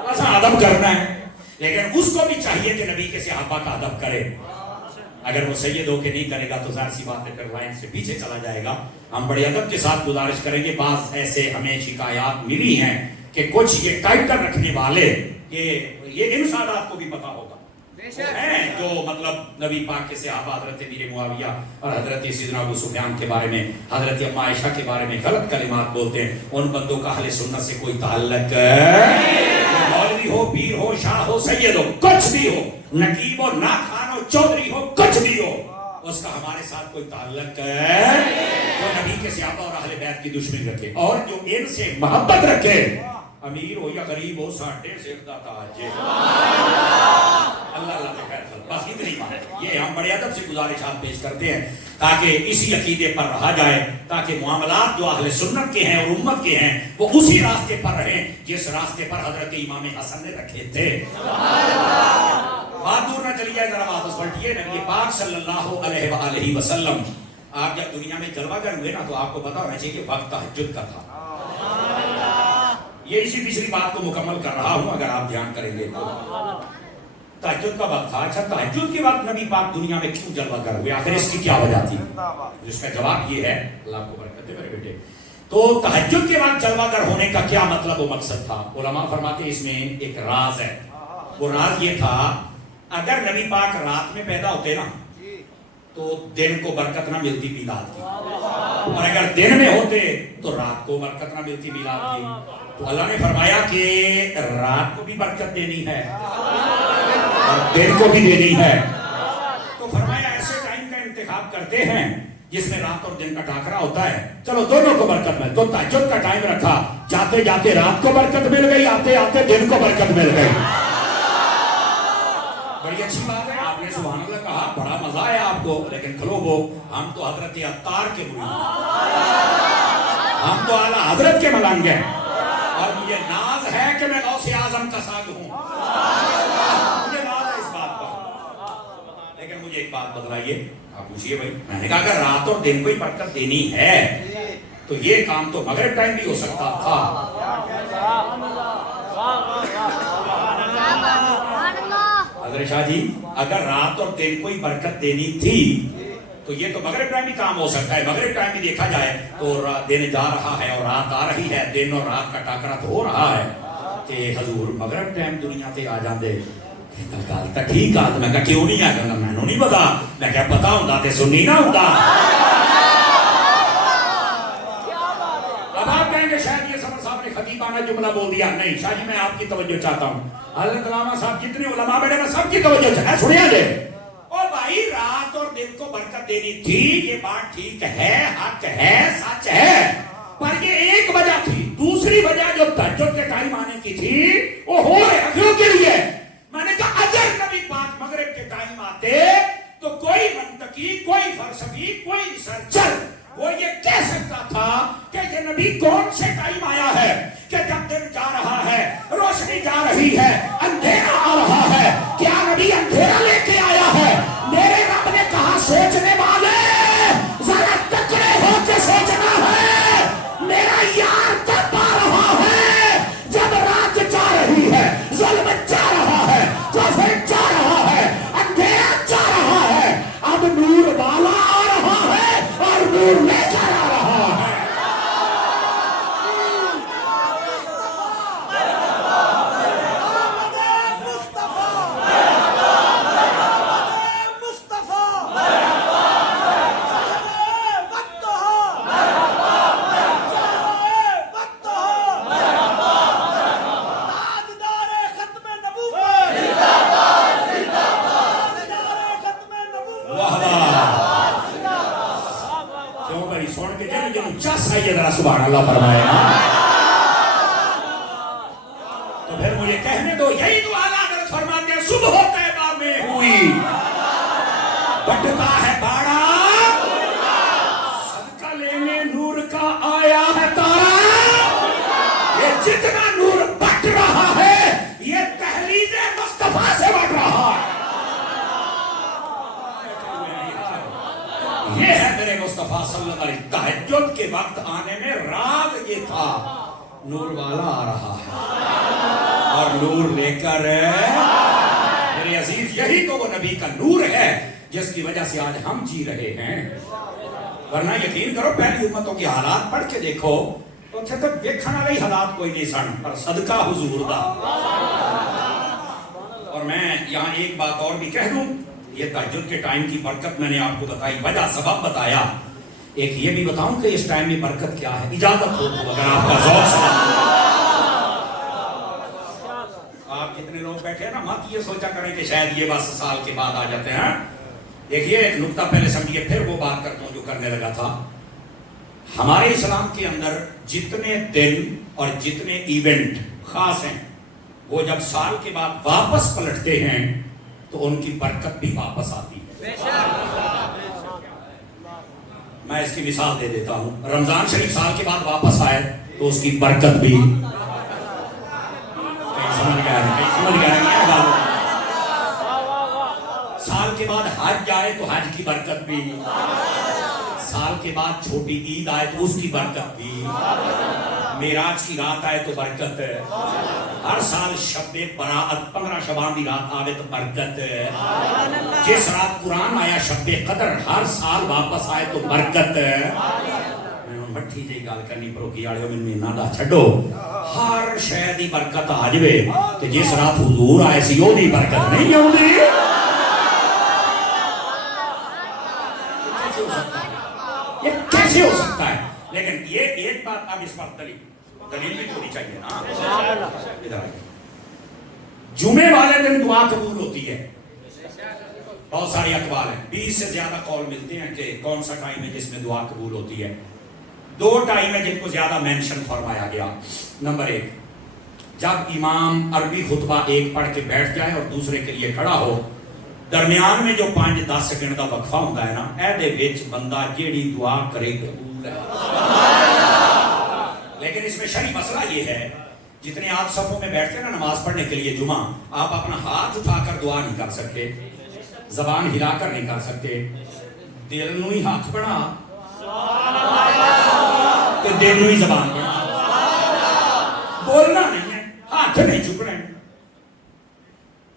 ایسا ادب کرنا ہے لیکن اس کو بھی چاہیے کہ نبی کے صحابہ کا ادب کرے اگر وہ سید ہو کے نہیں کرے گا تو ظاہر سی بات ہے پھر لائن سے پیچھے چلا جائے گا ہم بڑے ادب کے ساتھ گزارش کریں گے بعض ایسے ہمیں شکایات ملی ہیں کہ کچھ یہ ٹائٹل رکھنے والے یہ ان سادات کو بھی پتا ہوگا ہیں جو مطلب نبی پاک کے صحابہ حضرت امیر معاویہ اور حضرت سیدنا ابو سفیان کے بارے میں حضرت ام عائشہ کے بارے میں غلط کلمات بولتے ہیں ان بندوں کا اہل سنت سے کوئی تعلق مولوی ہو پیر ہو شاہ ہو سید ہو کچھ بھی ہو نقیب ہو ناخان ہو چودھری ہو کچھ بھی ہو اس کا ہمارے ساتھ کوئی تعلق وہ نبی کے صحابہ اور اہل بیت کی دشمنی رکھے اور جو ان سے محبت رکھے امیر ہو یا غریب ہو ساٹھے سے تاج اللہ اللہ کے خیر خل بس اتنی بات یہ ہم بڑے ادب سے گزارشات پیش کرتے ہیں تاکہ اسی عقیدے پر رہا جائے تاکہ معاملات جو اہل سنت کے ہیں اور امت کے ہیں وہ اسی راستے پر رہیں جس راستے پر حضرت امام حسن نے رکھے تھے بات دور نہ چلی جائے ذرا واپس پلٹیے نبی پاک صلی اللہ علیہ وآلہ وسلم آپ جب دنیا میں جلوہ گر ہوئے نا تو آپ کو پتا ہونا چاہیے کہ وقت تہجد کا تھا یہ اسی پچھلی بات کو مکمل کر رہا ہوں اگر آپ دھیان کریں گے تو تہجد کا وقت تھا اچھا تہجد کے وقت نبی پاک دنیا میں کیوں جلوہ گر ہوئے آخر اس کی کیا وجہ تھی جس کا جواب یہ ہے اللہ کو برکت دے میرے بیٹے تو تہجد کے وقت جلوہ گر ہونے کا کیا مطلب و مقصد تھا علماء فرماتے ہیں اس میں ایک راز ہے وہ راز یہ تھا اگر نبی پاک رات میں پیدا ہوتے نا تو دن کو برکت نہ ملتی میلاد کی اور اگر دن میں ہوتے تو رات کو برکت نہ ملتی میلاد کی تو اللہ نے فرمایا کہ رات کو بھی برکت دینی ہے اور دن کو بھی دینی ہے تو فرمایا ایسے ٹائم کا انتخاب کرتے ہیں جس میں رات اور دن کا ٹاکرا ہوتا ہے چلو دونوں کو برکت مل تو تہجد کا ٹائم رکھا جاتے جاتے رات کو برکت مل گئی آتے آتے دن کو برکت مل گئی بڑی اچھی بات ہے آپ نے سبحان اللہ کہا بڑا مزہ آیا آپ کو لیکن کھلو وہ ہم تو حضرت عطار کے مرید ہم تو اعلیٰ حضرت کے ملنگ ہیں اور مجھے ناز ہے کہ میں غوث اعظم کا ساگ ہوں مجھے ناز ہے اس بات پر لیکن مجھے ایک بات بتلائیے آپ پوچھئے بھائی میں نے کہا اگر رات اور دن کو ہی برکت دینی ہے تو یہ کام تو مغرب ٹائم بھی ہو سکتا تھا حضرت شاہ جی اگر رات اور دن کو ہی برکت دینی تھی تو یہ تو مغرب ٹائم بھی کام ہو سکتا ہے مغرب ٹائم بھی دیکھا جائے تو دن جا رہا ہے اور رات آ رہی ہے دن اور رات کا ٹاکرا تو ہو رہا ہے کہ حضور مغرب ٹائم دنیا تے آ جاندے گل تو ٹھیک آ میں کہا کیوں نہیں آ گا میں نہیں پتا میں کہا پتا ہوتا تے سنی نہ ہوتا اب آپ کہیں گے شاید یہ سمر صاحب نے خطیبانہ جملہ بول دیا نہیں شاہ جی میں آپ کی توجہ چاہتا ہوں حضرت علامہ صاحب جتنے علماء بیٹھے میں سب کی توجہ چاہتا ہے سنیا دے اور بھائی رات اور دن کو برکت دینی تھی یہ بات ٹھیک ہے حق ہے سچ ہے پر یہ ایک وجہ تھی دوسری وجہ جو تہجد کے ٹائم آنے کی تھی وہ ہو رہے اگلوں کے لیے. میں نے کہا اگر نبی پاک مغرب کے ٹائم آتے تو کوئی منطقی، کوئی فلسفی، کوئی ریسرچر وہ یہ کہہ سکتا تھا کہ یہ نبی کون سے ٹائم آیا ہے کہ جب دن جا رہا ہے، روشنی جا رہی ہے، اندھیرا آ رہا ہے. کیا نبی اندھیرا لے کے آیا ہے؟ میرے رب نے کہا سوچنے والے ذرا تکڑے ہو کے سوچنا ہے. میرا یار تب آ رہا ہے جب رات جا رہی ہے، ظلم جا رہا ہے، کفر جا رہا ہے، اندھیرا جا رہا ہے. اب نور والا آ رہا ہے اور نور لے کر آ رہا ہے. سبحان اللہ فرمائے نا. تو پھر مجھے کہنے دو، یہی دعا حضرت فرماتے ہیں صبح طیبہ میں ہوئی بٹتا ہے باڑا، صدقہ لینے نور کا آیا ہے تارا. یہ جتنا نور بٹ رہا ہے یہ تحلید مصطفیٰ سے بٹ رہا ہے. یہ ہے میرے مصطفیٰ صلی اللہ علیہ وسلم. تہجد کے وقت آنے میں راز یہ تھا نور والا آ رہا ہے اور نور لے کر. میرے عزیز یہی تو وہ نبی کا نور ہے جس کی وجہ سے آج ہم جی رہے ہیں. ورنہ یقین کرو پہلی امتوں کے حالات پڑھ کے دیکھو تو اچھا تک دیکھنے والی حالات کوئی نہیں سن، پر صدقہ حضور دا. اور میں یہاں ایک بات اور بھی کہہ دوں، یہ تہجد کے ٹائم کی برکت میں نے آپ کو بتائی، وجہ سبب بتایا. ایک یہ بھی بتاؤں کہ اس ٹائم میں برکت کیا ہے، اجازت ہو تو اگر آپ کا ذوق سمجھ. آپ جتنے لوگ بیٹھے ہیں نا مت یہ سوچا کریں کہ شاید یہ بس سال کے بعد آ جاتے ہیں. دیکھیے ایک نکتہ پہلے سمجھیے پھر وہ بات کرتا ہوں جو کرنے لگا تھا. ہمارے اسلام کے اندر جتنے دن اور جتنے ایونٹ خاص ہیں وہ جب سال کے بعد واپس پلٹتے ہیں تو ان کی برکت بھی واپس آتی ہے. میں اس کی مثال دے دیتا ہوں. رمضان شریف سال کے بعد واپس آئے تو اس کی برکت بھی سمجھ گیا. سال کے بعد حج آئے تو حج کی برکت بھی، سال کے بعد چھوٹی عید آئے تو اس کی برکت بھی، معراج کی رات آئے تو برکت ہے. ہر سال شب برات 15 شعبان کی رات آئے تو برکت ہے. جس رات قرآن آیا شب قدر ہر سال واپس آئے تو برکت ہے. مٹھی جی گل کرنی پروکی والے مینوں انہاں دا چھڈو. ہر شے دی برکت آ جوے تے جس رات حضور آئے سی او دی برکت نہیں آوندی. یہ کیسے ہو سکتا ہے؟ لیکن یہ ایک بات اب اس پر دلیل بھی ہونی چاہیے نا. جمعے والے دن دعا قبول ہوتی ہے. بہت ساری اقوال ہیں، 20 سے زیادہ قول ملتے ہیں کہ کون سا ٹائم ہے جس میں دعا قبول ہوتی ہے. 2 ٹائم ہے جن کو زیادہ مینشن فرمایا گیا. نمبر 1، جب امام عربی خطبہ ایک پڑھ کے بیٹھ جائے اور دوسرے کے لیے کھڑا ہو، درمیان میں جو 5-10 سیکنڈ کا وقفہ ہوتا ہے نا، اے وچ بندہ جیڑی دعا کرے قبول ہے. لیکن اس میں شرعی مسئلہ یہ ہے، جتنے آپ صفوں میں بیٹھتے ہیں نا نماز پڑھنے کے لیے جمعہ، آپ اپنا ہاتھ اٹھا کر دعا نہیں کر سکتے، زبان ہلا کر نہیں کر سکتے. دل نو ہی ہاتھ بنا کہ دل نو ہی زبان بنا. بولنا نہیں ہے، ہاتھ نہیں چکنے.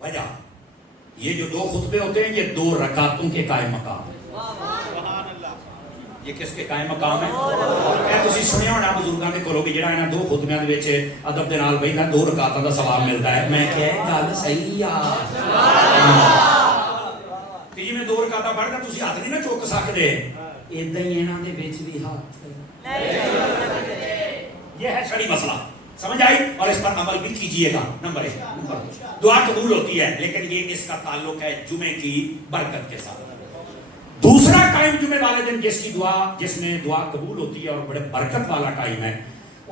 وجہ یہ جو 2 خطبے ہوتے ہیں یہ 2 رکعتوں کے قائم مقام ہیں. یہ کس کے قائم مقام ہے؟ اے تسی سنیا ہونا بزرگاں دے کولوں بھی جڑا انہاں 2 خطبیاں دے وچ ادب دے نال بھئی 2 رکعتاں دا ثواب ملدا ہے. میں کہ گل صحیح آ. تے میں 2 رکعتاں پڑھدا تسی ہاتھ نہیں نہ چوک سکدے. اِداں ہی انہاں دے وچ بھی ہاتھ. یہ ہے شرعی مسئلہ. سمجھ آئی؟ اور اس پر عمل بھی کیجئے گا. نمبر 1 دعا قبول ہوتی ہے، لیکن یہ اس کا تعلق ہے جمعے کی برکت کے ساتھ. دوسرا ٹائم جمعے والے دن جس میں دعا قبول ہوتی ہے اور بڑے برکت والا ٹائم ہے،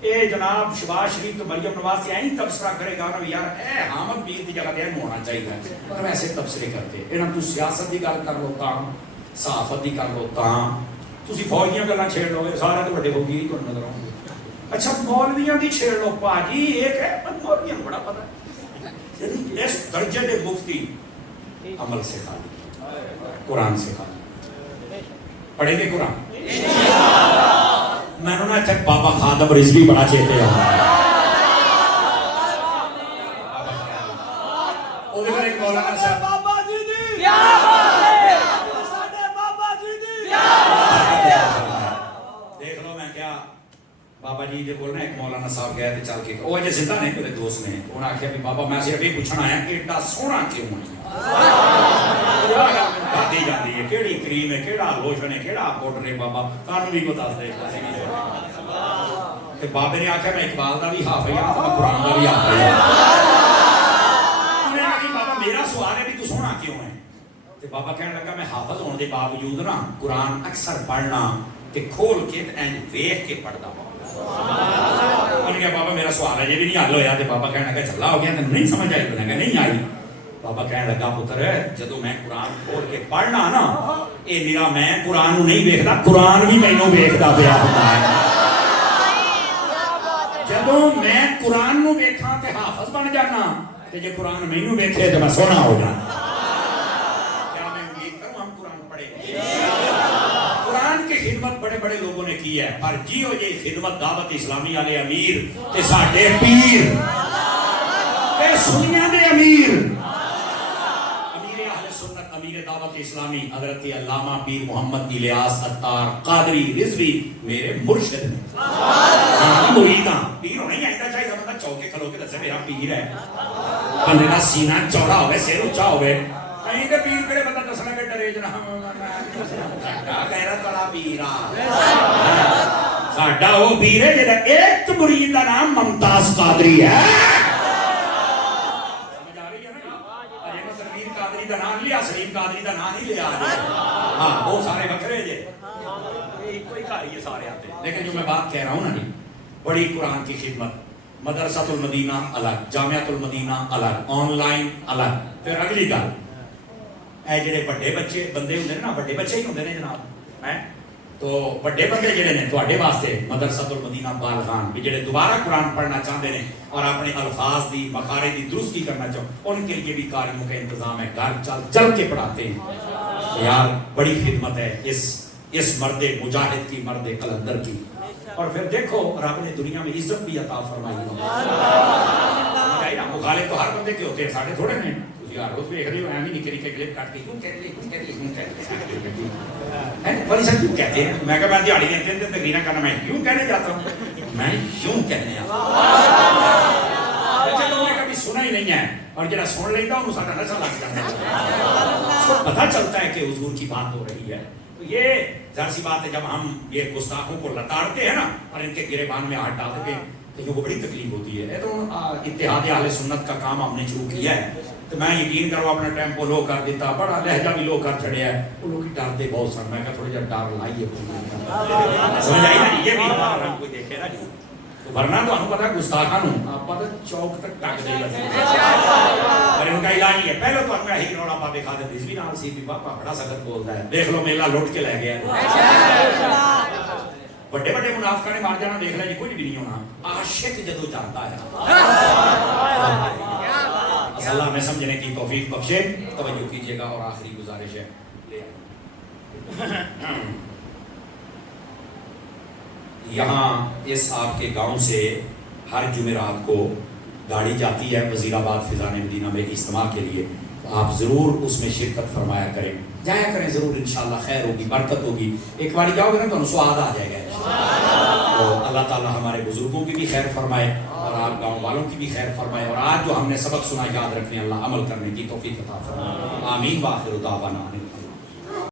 اے جناب شباز شریف تو مریم نواز سے این تبصرہ کرے گا نا یار اے حامد میر دی جگہ تے ہونا چاہیے پر ویسے تبصرے کرتے انہاں تو سیاست دی گل کر لو تاں صحافت دی کر لو تاں تسی فوج دیاں گلاں چھیڑ لو سارے تو بڑے فوجی ہی نظر آؤں گے اچھا مولویاں دی چھیڑ لو پاجی ایک ہے پر مولویاں کو بڑا پتہ ہے اس درجے دے مفتی عمل سے خالی قرآن سے خالی پڑھیں گے قرآن میں نے اتنے بابا خادم رضوی بڑا چیتے آ دیکھ لو میں کیا بابا جی دے بول رہے ایک مولانا صاحب گئے تھے چل کے وہ جی زندہ نہیں میرے دوست نے انہوں نے آخیا بھی بابا میں صرف یہ پوچھنا ہے کہ ایڈا سونا کیوں ہے باتیں جاتی ہے کیڑی کریم ہے کیڑا لوشن ہے کیڑا پاؤڈر ہے بابا کانوں بھی بتا دے کہ بابے نے آخیا میں اقبال دا بھی حافظ ہاں تو میں قرآن دا بھی حافظ انہوں نے کہا بابا میرا سوال ہے بھی تو سونا کیوں ہے تو بابا کہنے لگا میں حافظ ہونے دے باوجود نا قرآن اکثر پڑھنا کہ کھول کے اینڈ ویکھ کے پڑھدا انہوں نے کہا بابا میرا سوال ہے یہ بھی نہیں حل ہویا تو بابا کہنے لگا چلا ہو گیا تو نہیں سمجھ آئی تو نہیں آئی بابا کہنے لگا پتر جدو میں قرآن کھول کے پڑھنا نا اے میرا میں قرآن نہیں ویکھدا قرآن بھی مینوں ویکھدا پیا ہوندا ہے جدو میں قرآن نو ویکھاں تے حافظ بن جانا تے جے قرآن مینوں ویکھے تے میں سونا ہو جانا کیا میں امید کروں ہم قرآن پڑھیں قرآن کی خدمت بڑے بڑے لوگوں نے کی ہے پر جیو یہ خدمت دعوت اسلامی والے امیر تے ساڈے پیر تے سنیاں دے امیر امیر دعوت اسلامی حضرت علامہ پیر محمد الیاس عطار قادری رضوی میرے مرشد نے مریداں پیر ہونا ہی آئیتا چاہیے بندہ چوکے کھلو کے دسے میرا پیر ہے بندے کا سینہ چوڑا ہوئے سیر اونچا ہوئے کہیں دے پیر کڑے بندہ دسنا کے ڈرے جناب غیرت والا پیر ساڈا وہ پیر ہے جڑا ایک مرید دا نام ممتاز قادری ہے دا نام لیا سلیم قادری دا نام ہی لیا ہاں وہ سارے بکرے جے کوئی کاری ہے سارے آتے لیکن جو میں بات کہہ رہا ہوں نا جی بڑی قرآن کی خدمت مدرسۃ المدینہ الگ جامعۃ المدینہ الگ آن لائن الگ پھر اگلی گل اے جڑے بڑے بچے بندے ہوندے نے نا بڑے بچے ہی ہوندے نے جناب ہیں تو بڑے بندے جڑے نے تواڈے واسطے مدرسۃ المدینہ بالغان بھی جڑے دوبارہ قرآن پڑھنا چاہتے ہیں اور اپنے الفاظ دی مخارج دی درستی کرنا چاہو ان کے لیے بھی قاریوں کا انتظام ہے گھر چل چل کے پڑھاتے ہیں یار بڑی خدمت ہے اس مرد مجاہد کی مرد قلندر کی اور پھر دیکھو رب نے دنیا میں عزت بھی عطا فرمائی ہے مخالف تو ہر بندے کے ہوتے ہیں ساڑھے تھوڑے نے یار روز دیکھ رہے ہو ایمی نہیں کری کہ کلپ کاٹ کے کیوں کہتے ہیں بڑی سب کیوں کہتے ہیں میں کہا میں دیہڑی دیتے ہیں تقریریں کرنا میں کیوں کہنے جاتا ہوں میں کیوں کہنے آتا ہوں نے کبھی سنا ہی نہیں ہے اور جڑا سن لیتا انہوں سارا نشہ لگ جاتا ہے اس کو پتہ چلتا ہے کہ حضور کی بات ہو رہی ہے تو یہ ظاہر سی بات ہے جب ہم یہ گستاخوں کو لتاڑتے ہیں نا اور ان کے گریبان میں ہاتھ ڈالتے ہیں تو ان کو بڑی تکلیف ہوتی ہے تو اتحاد اہل سنت کا کام ہم نے شروع کیا ہے تو میں یقین کرو اپنا ٹیمپو لو کر دیتا بڑا لہجہ بھی لو کر چھڑیا ہے وہ لوگ ڈرتے بہت سن میں کہا تھوڑا جا ڈر لائیے سمجھ آئی نا یہ بھی ہمارا کوئی دیکھے نا جی ورنہ تو ہمیں پتا ہے گستاخان ہوں آپ پتا چوک تک ٹک دے گا اور ان کا علاج ہے پہلے تو ہمیں ہی روڑا پاپے کھا دے بھی نال سی بھی پاپا بڑا سخت بولتا ہے دیکھ لو میلہ لوٹ کے لے گیا بڑے بڑے منافقہ نے مار جانا دیکھ لیا جی کچھ بھی نہیں ہونا عاشق جدو جانتا ہے اللہ ہمیں سمجھنے کی توفیق بخشے توجہ کیجئے گا اور آخری گزارش ہے یہاں اس آپ کے گاؤں سے ہر جمعرات کو گاڑی جاتی ہے وزیر آباد فضان مدینہ میں اجتماع کے لیے آپ ضرور اس میں شرکت فرمایا کریں جایا کریں ضرور انشاءاللہ خیر ہوگی برکت ہوگی ایک بار جاؤ گے نا تو سواد آ جائے گا تو اللہ تعالیٰ ہمارے بزرگوں کی بھی خیر فرمائے اور آپ گاؤں والوں کی بھی خیر فرمائے اور آج جو ہم نے سبق سنا یاد رکھنے اللہ عمل کرنے کی توفیق عطا فرمائے آمین وآخر دعوانا